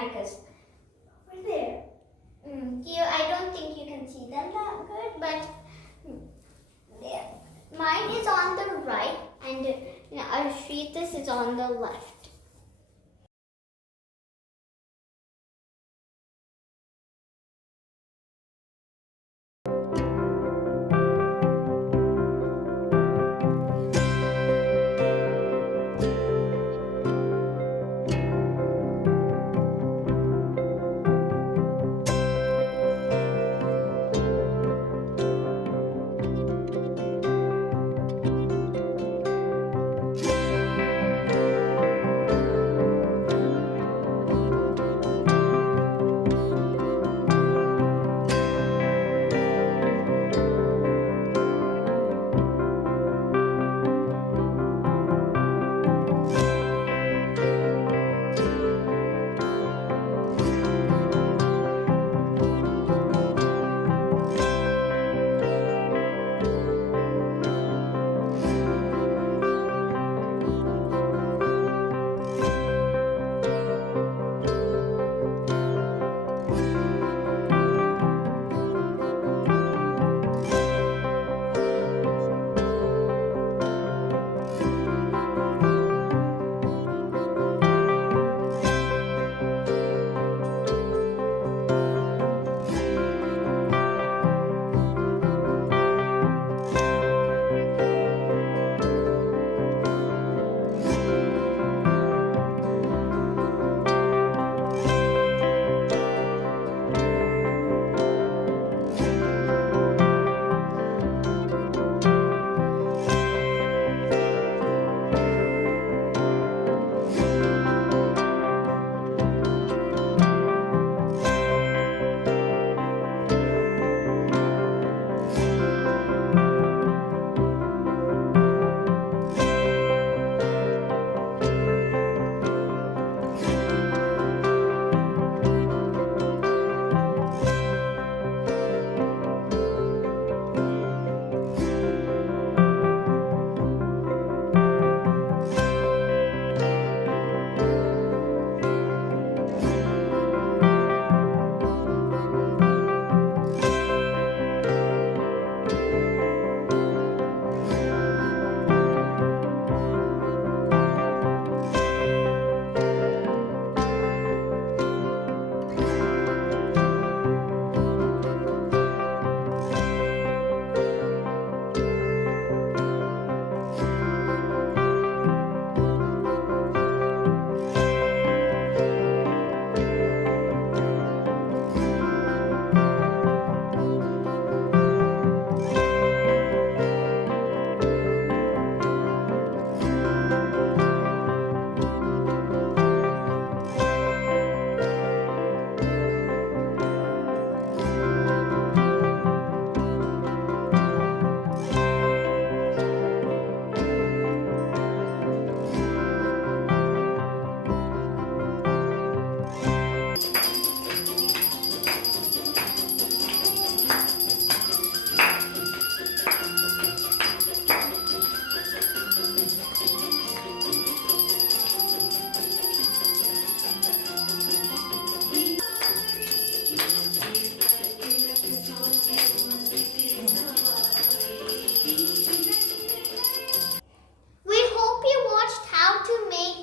vinayakas over there. I don't think you can see them that good, but there. Mine is on the right, and Arshita's is on the left.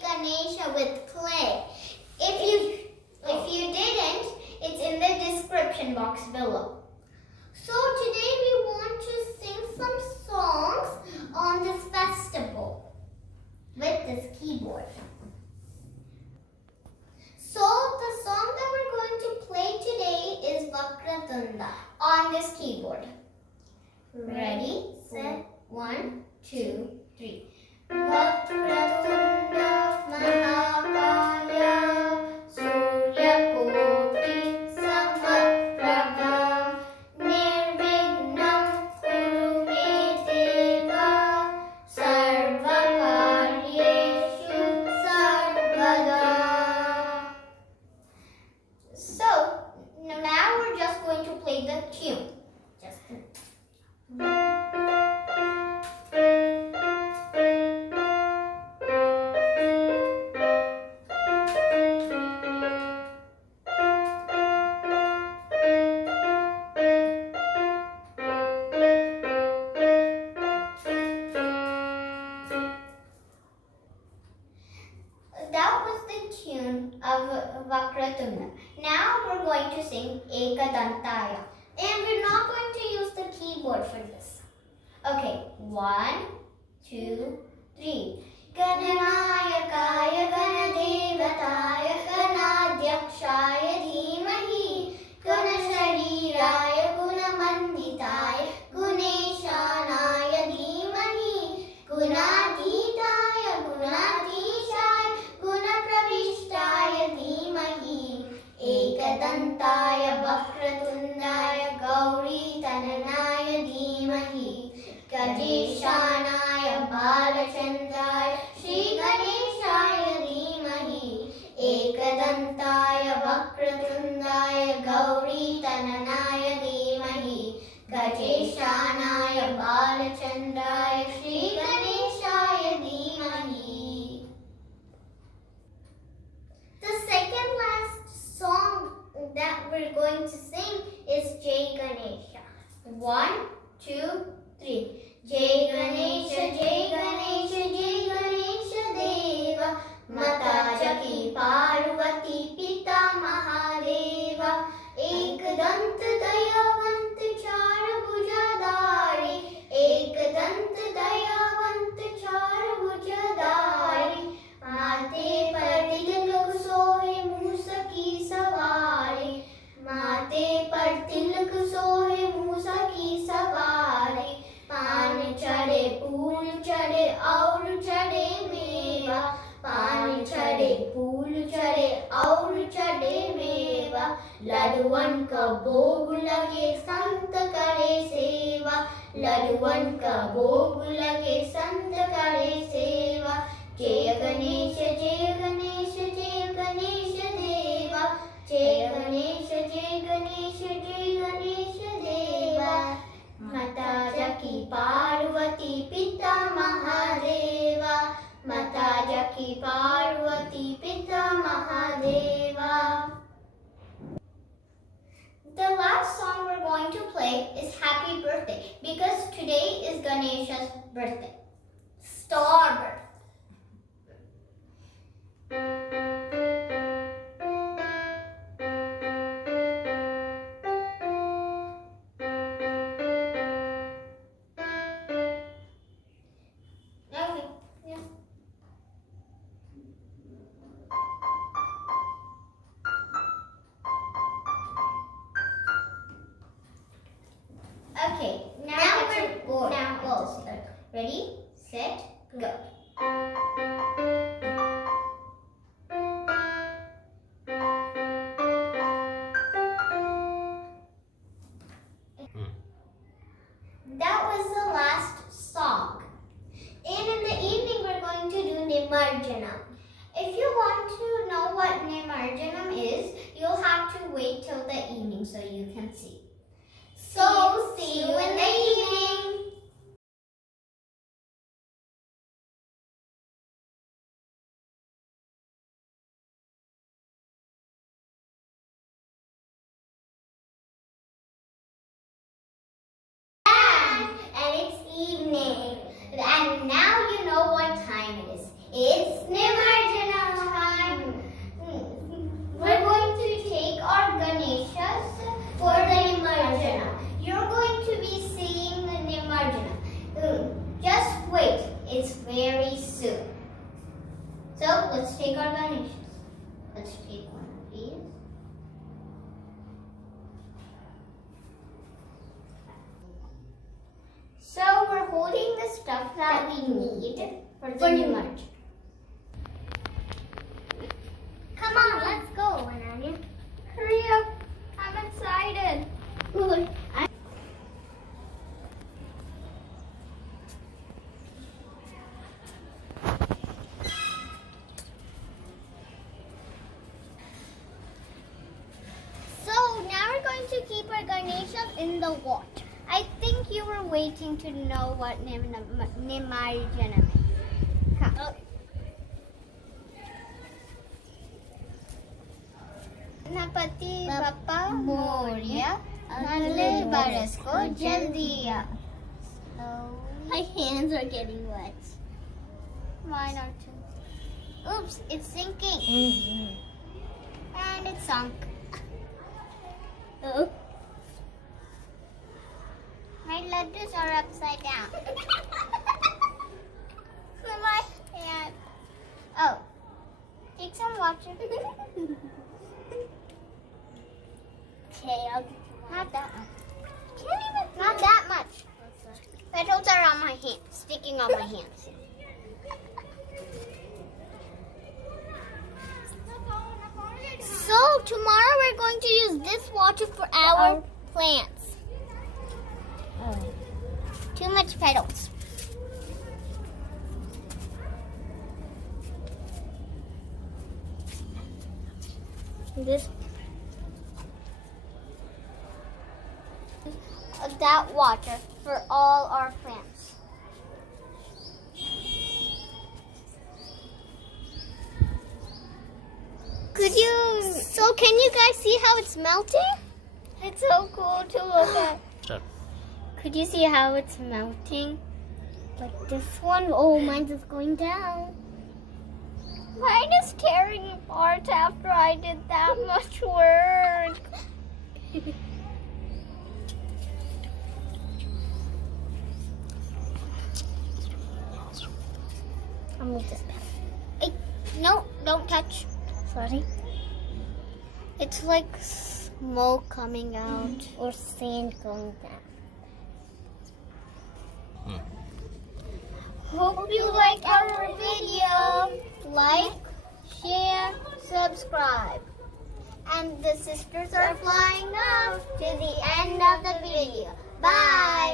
Ganesha with clay. If you didn't, it's in the description box below. So today we want to sing some songs on this festival with this keyboard. So the song that we're going to play today is Vakratunda on this keyboard. Ready, set, 1, 2, 3. Vakratunda Mahakaya Suryakoti Samaprabha Nirvignam Kuru Me Deva Sarvakaryeshu Sarvada. So now we're just going to play the tune. Vakratunda. Now we're going to sing Ekadantaya. And we're not going to use the keyboard for this. Okay, 1, 2, 3. Gananayakaya Ganadevataya Ganadhyakshaya Dhimahi Ganashariraya Gunamanditaya Guneshanaya Dhimahi Gunadhitaya Gunadhishaya Gunapravishtaya Dhimahi Ekadantaya Vakratundaya Gauri Tananaya Dhimahi Ganeshanaya Balachandaya Shri Ganeshaya Dhimahi Ekadantaya Vakratundaya Gauri Tananaya Dhimahi Ganeshanaya Balachandaya Shri Ganeshaya Dhimahi. The second last song that we're going to sing is Jai Ganesha. 1, 2, 3. Jai Ganesha, Jai Ganesha, Jai Ganesha Deva, Mata Jaki Parvati Pita Mahadeva, Ekadant Dayavant Chara Bhujadari, Ekadant Dayavant Chara Bhujadari, Mate Patil Sohe Musa Ki Savari, Mate Patil Sohe Musa Ki Savari, पान चढ़े फूल चढ़े और चढ़े मेवा पान चढ़े फूल चढ़े और चढ़े मेवा लडुअन का भोग लगे संत करे सेवा लडुअन का भोग लगे संत करे सेवा जय गणेश जय गणेश जय गणेश देवा जय गणेश जय गणेश जय गणेश देवा Mata Jaki Parvati Pita Mahadeva Mata Jaki Parvati Pita Mahadeva. The last song we're going to play is Happy Birthday because today is Ganesha's birthday. Star birthday. Okay, now we're bored. Now go. Ready, set, go. That was the last song. And in the evening we're going to do Nimarjanam. If you want to know what Nimarjanam is, you'll have to wait till the evening so you can see. So, see you in the evening. And it's evening. And now you know what time it is. It's Nimarjanam time. We're going to take our Ganeshas for the Nimarjanam. You're going to be singing the Nimarjanam. Just wait, it's very soon. So let's take our Ganeshas. Let's take one of these. So we're holding the stuff that we need for the Nimarjanam. Come on, let's go, Ananya. Hurry up, I'm excited. Good. So now we're going to keep our Ganeshas in the water. I think you were waiting to know what Nimarjanam is. Come. Ganapati Bappa Moria, Nale Barasko Jaldiya. My hands are getting wet. Mine are too. Oops, it's sinking. And it sunk. Oh. My letters are upside down. My hand. Oh. Take some water. Okay, not that much. Not that much. Petals are on my hands, sticking on my hands. So tomorrow we're going to use this water for our plants. Too much petals. That water for all our plants. So can you guys see how it's melting? It's so cool to look at. Sure. Could you see how it's melting? Like this one, oh, mine's just going down. Mine is tearing apart after I did that much work. I'll move this back. Hey, no, don't touch. Sorry. It's like smoke coming out or sand going down. Hope you like our video. Like, share, subscribe. And the sisters are flying out to the end of the video. Bye.